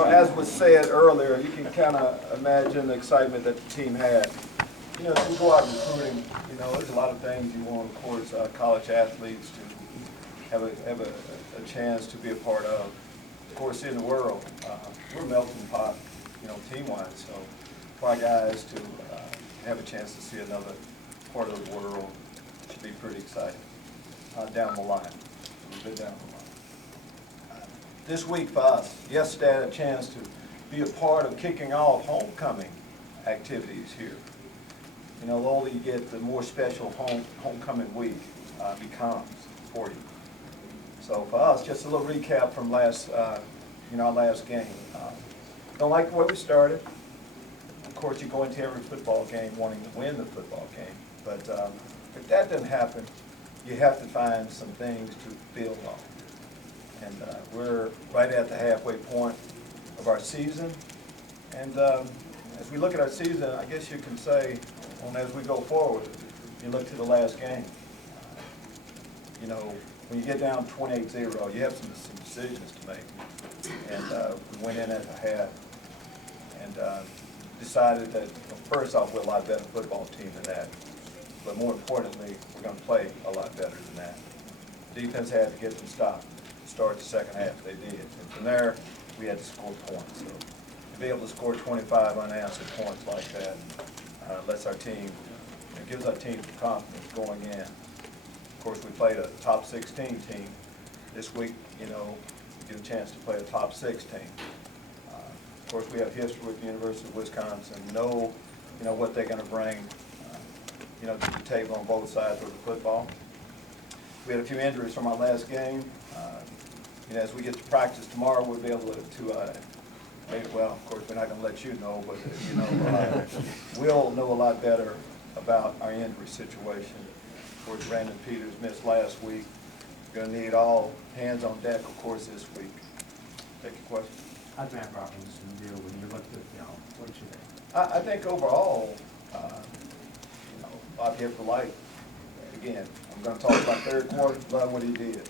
as was said earlier, you can kind of imagine the excitement that the team had. As we go out recruiting, there's a lot of things you want, of course, college athletes to have a chance to be a part of. Of course, in the world, we're a melting pot, team-wise. So for our guys to have a chance to see another part of the world should be pretty exciting down the line, a little bit down the line. This week for us, yesterday I had a chance to be a part of kicking off homecoming activities here. The older you get, the more special homecoming week becomes for you. So for us, just a little recap from our last game. Don't like the way we started. Of course, you go into every football game wanting to win the football game. But if that doesn't happen, you have to find some things to build on. And we're right at the halfway point of our season. And as we look at our season, I guess you can say, as we go forward, you look to the last game. When you get down 28-0, you have some decisions to make. And we went in at the half and decided that, first off, we're a lot better football team than that. But more importantly, we're going to play a lot better than that. Defense had to get them stopped. Start the second half, they did. And from there, we had to score points. So to be able to score 25 unanswered points like that lets our team, it gives our team confidence going in. Of course, we played a top 16 team. This week, we get a chance to play a top 6 team. Of course, we have history with the University of Wisconsin. Know what they're going to bring, to the table on both sides of the football. We had a few injuries from our last game. As we get to practice tomorrow, we'll be able to well, of course, we're not going to let you know, but we'll know a lot better about our injury situation. Of course, Brandon Peters missed last week. We're going to need all hands on deck, of course, this week. Take your question. How'd Matt Robinson do when you looked at, what did you think? I think overall, Bob hit the light. Again, I'm going to talk about third quarter, love what he did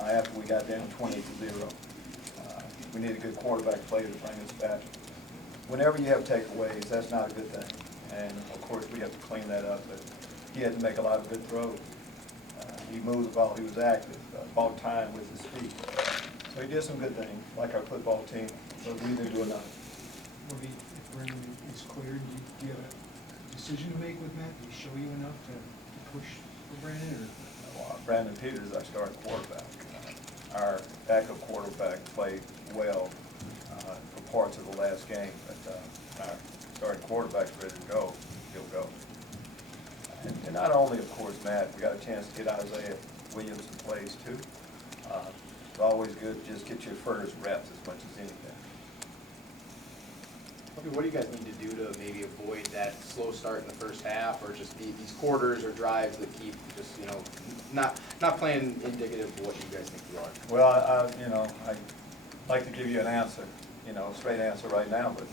after we got down 20-0. We need a good quarterback play to bring us back. Whenever you have takeaways, that's not a good thing. And, of course, we have to clean that up. But he had to make a lot of good throws. He moved the ball. He was active. Ball time with his feet. So he did some good things, like our football team, but we didn't do enough. Lovie, if Brandon is cleared, do you have a decision to make with Matt? Did he show you enough to push for Brandon? Well, Brandon Peters is our starting quarterback. Our backup quarterback played well for parts of the last game, but our starting quarterback's ready to go. He'll go. And not only, of course, Matt, we got a chance to get Isaiah Williams in place too. It's always good to just get your first reps as much as anything. Okay, what do you guys need to do to maybe avoid that slow start in the first half, or just these quarters or drives that keep just not playing indicative of what you guys think you are? Well, I'd like to give you an answer, straight answer right now, but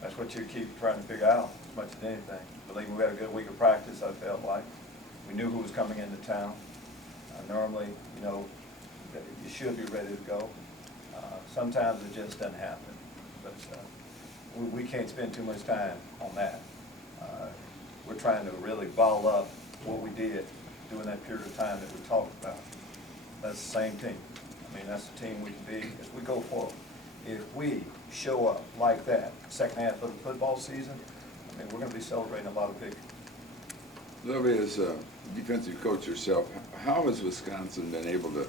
that's what you keep trying to figure out as much as anything. Believe me, we had a good week of practice. I felt like we knew who was coming into town. Normally, you should be ready to go. Sometimes it just doesn't happen, but we can't spend too much time on that. We're trying to really ball up what we did during that period of time that we talked about. That's the same team. That's the team we can be as we go forward. If we show up like that second half of the football season, we're going to be celebrating a lot of victories. Lovie, as a defensive coach yourself, how has Wisconsin been able to,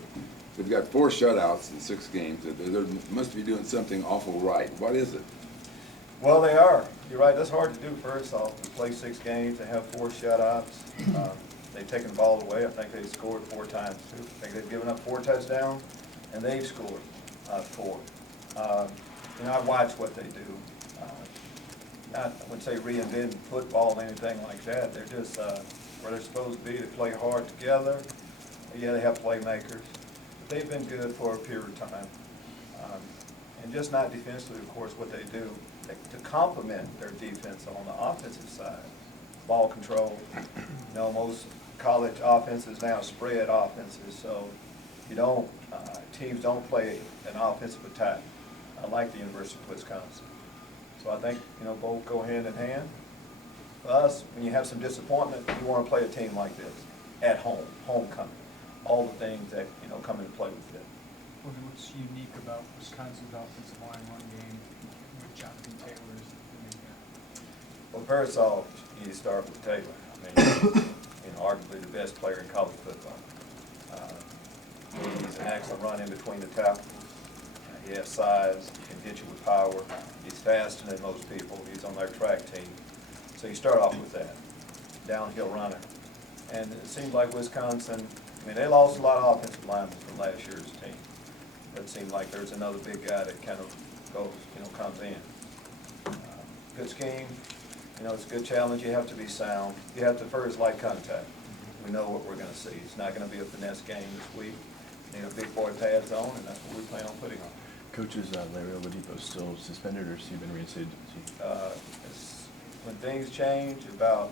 they've got 4 shutouts in 6 games. They must be doing something awful right. What is it? Well, they are. You're right. That's hard to do, first off. To play 6 games and have 4 shutouts. They've taken the ball away. I think they've scored 4 times, too. I think they've given up 4 touchdowns, and they've scored 4. I watch what they do. Not, I wouldn't say reinventing football or anything like that. They're just where they're supposed to be. They play hard together. Yeah, they have playmakers. But they've been good for a period of time. And just not defensively, of course, what they do to complement their defense on the offensive side. Ball control. Most college offenses now spread offenses, so teams don't play an offensive attack. like the University of Wisconsin. So I think, you know, both go hand in hand. For us, when you have some disappointment, you want to play a team like this, at home, homecoming, all the things that, you know, come into play with it. What's unique about Wisconsin's offensive line run game with Jonathan Taylor is Well, first off, you start with Taylor. I mean, you know, arguably the best player in college football. He's an excellent run in between the tackles. He has size, he can hit you with power. He's faster than most people. He's on their track team. So you start off with that, downhill runner. And it seems like Wisconsin, I mean, they lost a lot of offensive linemen from last year's team. It seemed like there's another big guy that kind of goes, you know, comes in. Good scheme, you know, it's a good challenge. You have to be sound. You have to first like contact. We know what we're going to see. It's not going to be a finesse game this week. You need a big boy pads on, and that's what we plan on putting on. Coach, is Larry Oladipo still suspended, or has he been reinstated? When things change about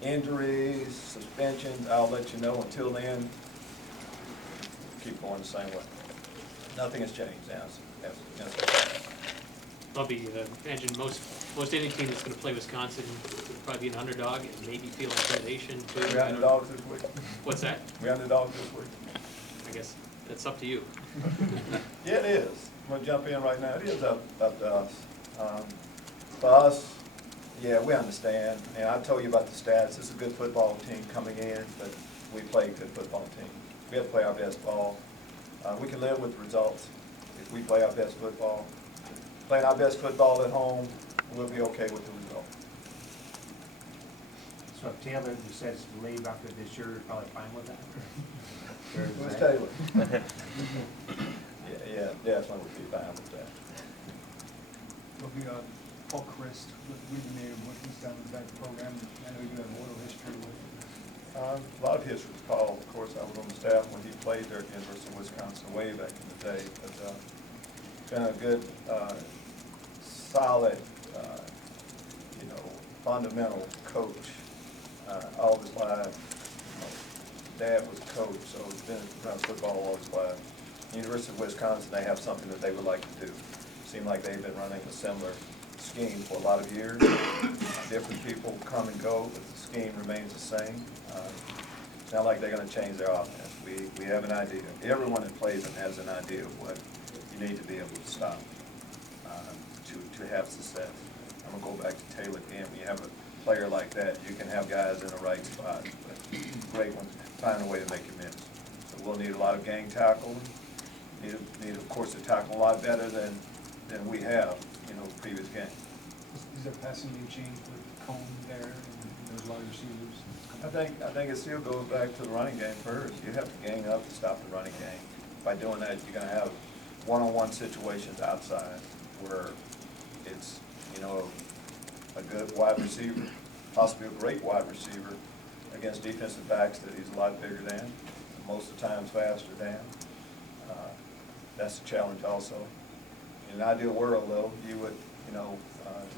injuries, suspensions, I'll let you know. Until then, keep going the same way. Nothing has changed now. Lovie, imagine most any team that's going to play Wisconsin would probably be an underdog and maybe feel intimidation too. We're underdogs this week. What's that? We're underdogs this week. I guess that's up to you. Yeah, it is. I'm gonna jump in right now. It is up to us. For us, yeah, we understand. And I told you about the stats. It's a good football team coming in, but we play a good football team. We have to play our best ball. We can live with results if we play our best football. Playing our best football at home, we'll be okay with the result. So if Taylor decides to leave after this year, you're probably fine with that? Who's Taylor? Yeah, definitely would be fine with that. Paul Christ, with the name, what he's done with that program, I know you have a little history with it. A lot of history with Paul. Of course, I was on the staff when he played there at the University of Wisconsin way back in the day. But been a good, solid, you know, fundamental coach all his life. You know, Dad was a coach, so he's been around football all his life. University of Wisconsin, they have something that they would like to do. Seem like they've been running a similar scheme for a lot of years. Different people come and go, but the scheme remains the same. It's not like they're going to change their offense. We have an idea. Everyone that plays them has an idea of what you need to be able to stop to have success. I'm going to go back to Taylor again. When you have a player like that, you can have guys in the right spot, but great ones find a way to make you miss. So we'll need a lot of gang tackling. Need of course, to tackle a lot better than we have, you know, previous games. Is there passing game change with Cone there and those wide receivers? I think it still goes back to the running game first. You have to gang up to stop the running game. By doing that, you're going to have one-on-one situations outside where it's, you know, a good wide receiver, possibly a great wide receiver against defensive backs that he's a lot bigger than, most of the times faster than. That's a challenge also. In an ideal world, though, you would, you know,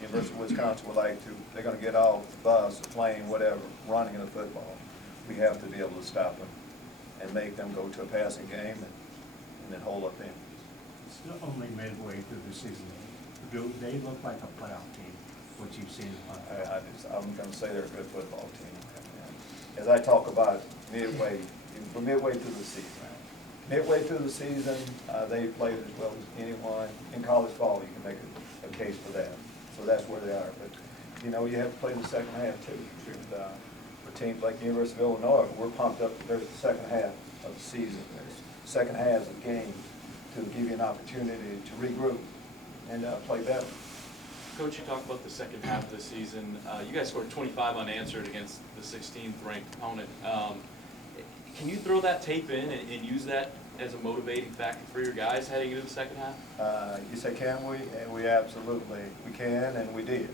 University of Wisconsin would like to, they're going to get off the bus, the plane, whatever, running in the football. We have to be able to stop them and make them go to a passing game and then hold up in. It's only midway through the season. Do they look like a playoff team, what you've seen? I'm going to say they're a good football team. As I talk about midway through the season. Midway through the season, they played as well as anyone. In college ball, you can make a case for that. So that's where they are. But, you know, you have to play the second half too. For teams like the University of Illinois, we're pumped up. There's the second half of the season. There's second halves of games to give you an opportunity to regroup and play better. Coach, you talked about the second half of the season. You guys scored 25 unanswered against the 16th ranked opponent. Can you throw that tape in and use that as a motivating factor for your guys heading into the second half? You say, can we? And we absolutely, we can, and we did.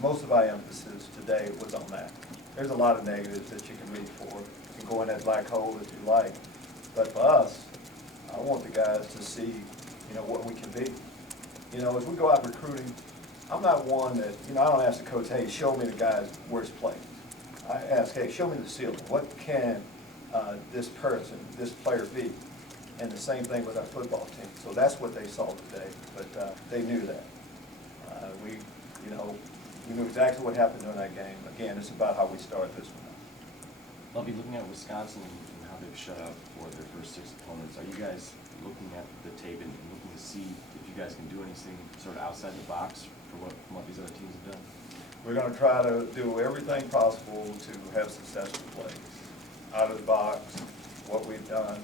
Most of our emphasis today was on that. There's a lot of negatives that you can reach for. You can go in that black hole if you like. But for us, I want the guys to see, you know, what we can be. You know, as we go out recruiting, I'm not one that, you know, I don't ask the coach, hey, show me the guy's worst play. I ask, hey, show me the ceiling. What can this person, this player be? And the same thing with our football team. So that's what they saw today, but they knew that. We knew exactly what happened during that game. Again, it's about how we start this one. Lovie, looking at Wisconsin and how they've shut out for their first 6 opponents, are you guys looking at the tape and looking to see if you guys can do anything sort of outside the box from what these other teams have done? We're going to try to do everything possible to have successful plays. Out of the box, what we've done,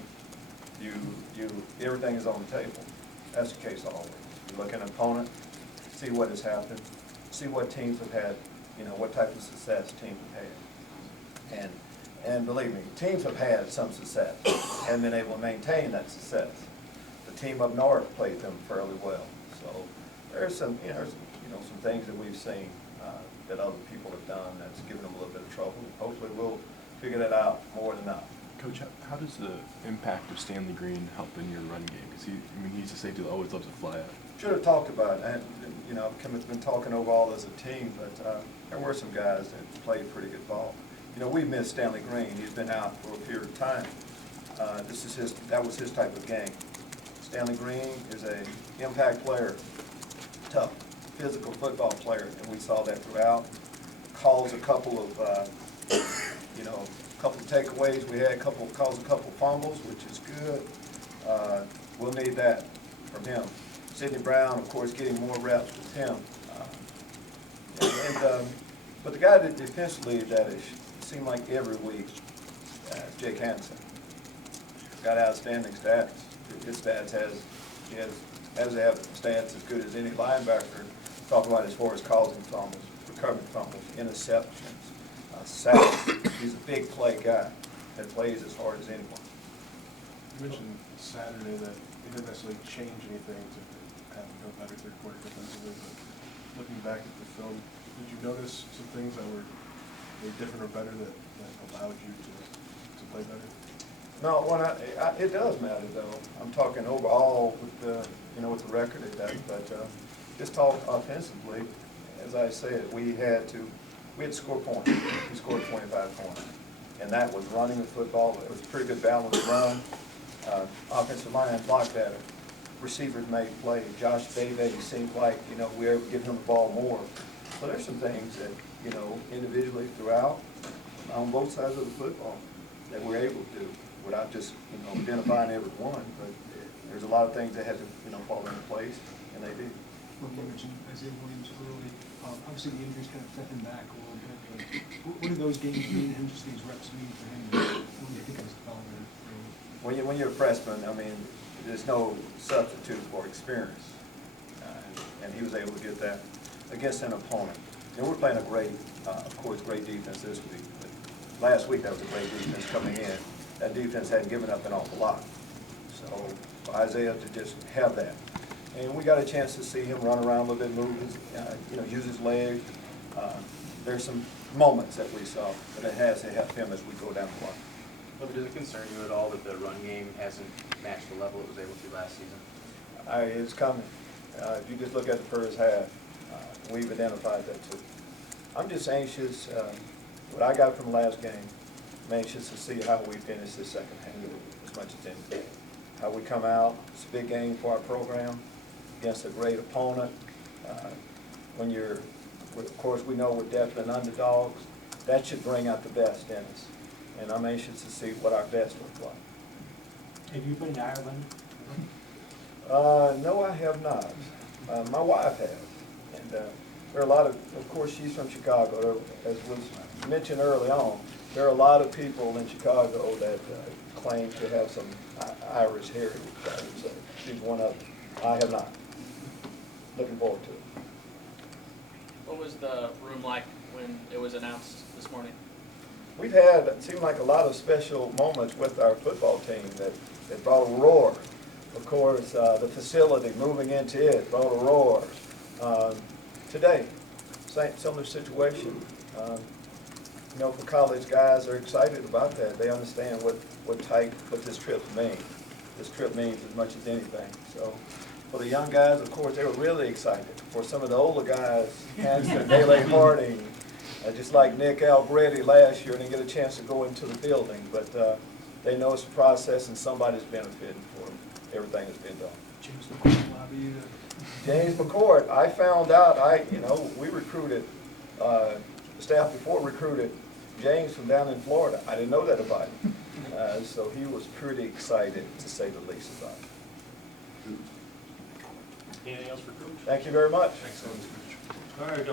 everything is on the table. That's the case always. You look at an opponent, see what has happened, see what teams have had, what type of success teams have had. And believe me, teams have had some success and been able to maintain that success. The team up north played them fairly well. So there's some things that we've seen that other people have done that's given them a little bit of trouble. Hopefully we'll figure that out more than not. Coach, how does the impact of Stanley Green help in your run game? Because he's a safety that always loves to fly out. Should have talked about it. And, Kevin's been talking overall as a team, but there were some guys that played pretty good ball. We missed Stanley Green. He's been out for a period of time. That was his type of game. Stanley Green is an impact player, tough, physical football player, and we saw that throughout. Calls a couple of, couple of takeaways. We had calls a couple of fumbles, which is good. We'll need that from him. Sidney Brown, of course, getting more reps with him. But the guy that defensively that is seemed like every week, Jake Hansen, got outstanding stats. His stats he has stats as good as any linebacker. Talk about as far as causing fumbles, recovering fumbles, interceptions, sacks. He's a big play guy that plays as hard as anyone. You mentioned Saturday that it didn't necessarily change anything to have a better third quarter defensively, but looking back at the film, did you notice some things that were maybe different or better that allowed you to play better? No, it does matter though. I'm talking overall with the record it does, but just talk offensively. As I said, we had to score points. We scored 25 points, and that was running the football. It was a pretty good balanced run. Offensive line blocked at it. Receivers made plays. Josh Davis seemed like we were giving him the ball more. So there's some things that individually throughout on both sides of the football that we're able to do without just identifying every one. But there's a lot of things that had to fall into place, and they did. Well, you mentioned Isaiah Williams early. Obviously, the injuries kind of set him back a little bit. But what do those games mean? How much these reps mean for him? What do you think of his development? When you're a freshman, there's no substitute for experience, and he was able to get that against an opponent. We're playing a great defense this week. But last week, that was a great defense coming in. That defense hadn't given up an awful lot. So for Isaiah to just have that. And we got a chance to see him run around a little bit, move his, use his legs. There's some moments that we saw, but it has to help him as we go down the line. But does it concern you at all that the run game hasn't matched the level it was able to last season? It's coming. If you just look at the first half, we've identified that too. I'm just anxious, what I got from the last game, I'm anxious to see how we finish this second half as much as anything. How we come out, it's a big game for our program against a great opponent. Of course, we know we're definitely underdogs. That should bring out the best in us. And I'm anxious to see what our best looks like. Have you been to Ireland? No, I have not. My wife has. And there are a lot of course, she's from Chicago. As was mentioned early on, there are a lot of people in Chicago that claim to have some Irish heritage, I would say. She's one of them. I have not. Looking forward to it. What was the room like when it was announced this morning? We've had, it seemed like a lot of special moments with our football team that brought a roar. Of course, the facility, moving into it, brought a roar. Today, similar situation. For college guys, they're excited about that. They understand what this trip means. This trip means as much as anything. So for the young guys, of course, they were really excited. For some of the older guys, Hanson, Dele Harding, just like Nick Albredi last year, didn't get a chance to go into the building, but they know it's a process and somebody's benefiting for it. everything that's been done. James McCoy, Lovie, James McCord, I found out, we recruited, the staff before recruited James from down in Florida. I didn't know that about him. So he was pretty excited, to say the least, about it. Anything else for Coach? Thank you very much. Thanks, Coach. All right,